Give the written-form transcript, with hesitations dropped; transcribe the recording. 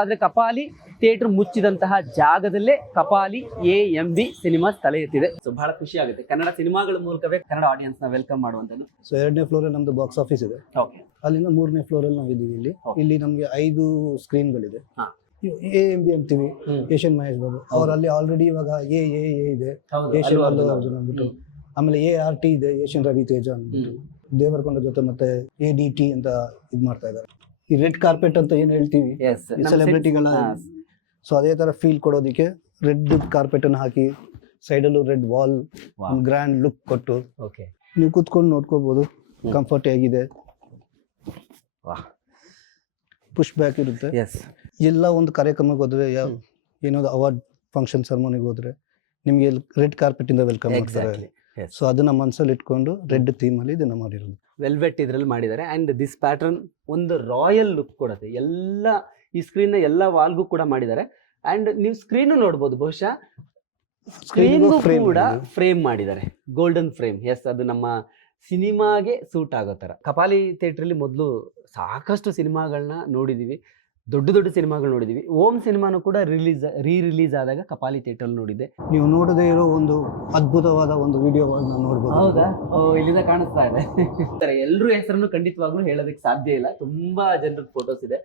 ಆದ್ರೆ ಕಪಾಲಿ ಥಿಯೇಟರ್ ಮುಚ್ಚಿದಂತಹ ಜಾಗದಲ್ಲೇ Kapali AMB cinemas ತಲೆ ಎತ್ತಿದೆ. ಸೊ ಬಹಳ ಖುಷಿ ಆಗುತ್ತೆ ಕನ್ನಡ ಸಿನಿಮಾಗಳ ಮೂಲಕವೇ ಕನ್ನಡ ಆಡಿಯನ್ಸ್ ನ ವೆಲ್ಕಮ್ ಮಾಡುವಂಥದ್ದು. ಸೊ 2ನೇ ಫ್ಲೋರ್ ಅಲ್ಲಿ ನಮ್ದು ಬಾಕ್ಸ್ ಆಫೀಸ್ ಇದೆ. ಓಕೆ. ಅಲ್ಲಿಂದ 3ನೇ ಫ್ಲೋರ್ ಅಲ್ಲಿ ನಾವಿದ್ದೀವಿ. ಇಲ್ಲಿ ನಮಗೆ 5 ಸ್ಕ್ರೀನ್ಗಳಿದೆ. AMB ಅಂತೀವಿ, ಏಷ್ಯನ್ ಮಹೇಶ್ ಬಾಬು ಅವರಲ್ಲಿ ಆಲ್ರೆಡಿ ಇವಾಗ ಎ ಇದೆ, ಏಷ್ಯನ್ ಅಲ್ಲು ಅರ್ಜುನ್ ಅಂದ್ಬಿಟ್ಟು. ಆಮೇಲೆ ART ಇದೆ, ಏಷ್ಯನ್ ರವಿ ತೇಜ ಅಂದ್ಬಿಟ್ಟು. ದೇವರಕೊಂಡ ಜೊತೆ ಮತ್ತೆ ADT ಅಂತ ಇದ್ ಮಾಡ್ತಾ ಇದ್ದಾರೆ. ಈ ರೆಡ್ ಕಾರ್ಪೆಟ್ ಅಂತ ಏನ್ ಹೇಳ್ತೀವಿ ಸೆಲೆಬ್ರಿಟಿಗಳ, ಸೊ ಅದೇ ತರ ಫೀಲ್ ಕೊಡೋದಕ್ಕೆ ರೆಡ್ ಕಾರ್ಪೆಟ್ ಅನ್ನು ಹಾಕಿ ಸೈಡಲ್ಲೂ ರೆಡ್ ವಾಲ್ ಗ್ರ್ಯಾಂಡ್ ಲುಕ್ ಕೊಟ್ಟು ನೀವು ಕೂತ್ಕೊಂಡು ನೋಡ್ಕೋಬಹುದು. ಕಂಫರ್ಟ್ ಆಗಿದೆ, ಪುಷ್ ಬ್ಯಾಕ್ ಇರುತ್ತೆ. ಎಲ್ಲ ಒಂದು ಕಾರ್ಯಕ್ರಮಕ್ಕೆ ಹೋದ್ರೆ ಏನೋ ಅವಾರ್ಡ್ ಫಂಕ್ಷನ್ ಸೆರೆಮನಿಗೆ ಹೋದ್ರೆ ನಿಮ್ಗೆ ರೆಡ್ ಕಾರ್ಪೆಟ್ ಇಂದ ವೆಲ್ಕಮ್ ಮಾಡ್ತಾರೆ. ಸೊ ಅದನ್ನ ಮನಸ್ಸಲ್ಲಿ ಇಟ್ಕೊಂಡು ರೆಡ್ ಥೀಮ್ ಅಲ್ಲಿ ಇದನ್ನ ಮಾಡಿರೋದು. ವೆಲ್ವೆಟ್ ಇದ್ರಲ್ಲಿ ಮಾಡಿದ್ದಾರೆ. ಅಂಡ್ ದಿಸ್ ಪ್ಯಾಟರ್ನ್ ಒಂದು ರಾಯಲ್ ಲುಕ್ ಕೊಡುತ್ತೆ. ಎಲ್ಲ ಈ ಸ್ಕ್ರೀನ್ ನ ಎಲ್ಲ ವಾಲ್ಗೂ ಕೂಡ ಮಾಡಿದ್ದಾರೆ. ಅಂಡ್ ನೀವು ಸ್ಕ್ರೀನ್ ನೋಡ್ಬೋದು, ಬಹುಶಃ ಸ್ಕ್ರೀನ್ಗೂ ಕೂಡ ಫ್ರೇಮ್ ಮಾಡಿದ್ದಾರೆ, ಗೋಲ್ಡನ್ ಫ್ರೇಮ್. ಎಸ್, ಅದು ನಮ್ಮ ಸಿನಿಮಾಗೆ ಸೂಟ್ ಆಗೋ ಥರ. ಕಪಾಲಿ ಥಿಯೇಟ್ರಲ್ಲಿ ಮೊದಲು ಸಾಕಷ್ಟು ಸಿನಿಮಾಗಳನ್ನ ನೋಡಿದ್ದೀವಿ, ದೊಡ್ಡ ದೊಡ್ಡ ಸಿನಿಮಾಗಳು ನೋಡಿದ್ದೀವಿ. ಓಮ್ ಸಿನಿಮಾನು ಕೂಡ ರಿಲೀಸ್ ಆದಾಗ ಕಪಾಲಿ ಥಿಯೇಟರ್ ನೋಡಿದ್ದೆ. ನೀವು ನೋಡದೇ ಇರೋ ಒಂದು ಅದ್ಭುತವಾದ ಒಂದು ವಿಡಿಯೋಗಳನ್ನ ನೋಡ್ಬೋದು. ಹೌದಾ? ಇಲ್ಲಿಂದ ಕಾಣಿಸ್ತಾ ಇದೆ. ಎಲ್ಲರೂ ಹೆಸರನ್ನು ಖಂಡಿತವಾಗ್ಲೂ ಹೇಳೋದಕ್ಕೆ ಸಾಧ್ಯ ಇಲ್ಲ, ತುಂಬಾ ಜನರ ಫೋಟೋಸ್ ಇದೆ.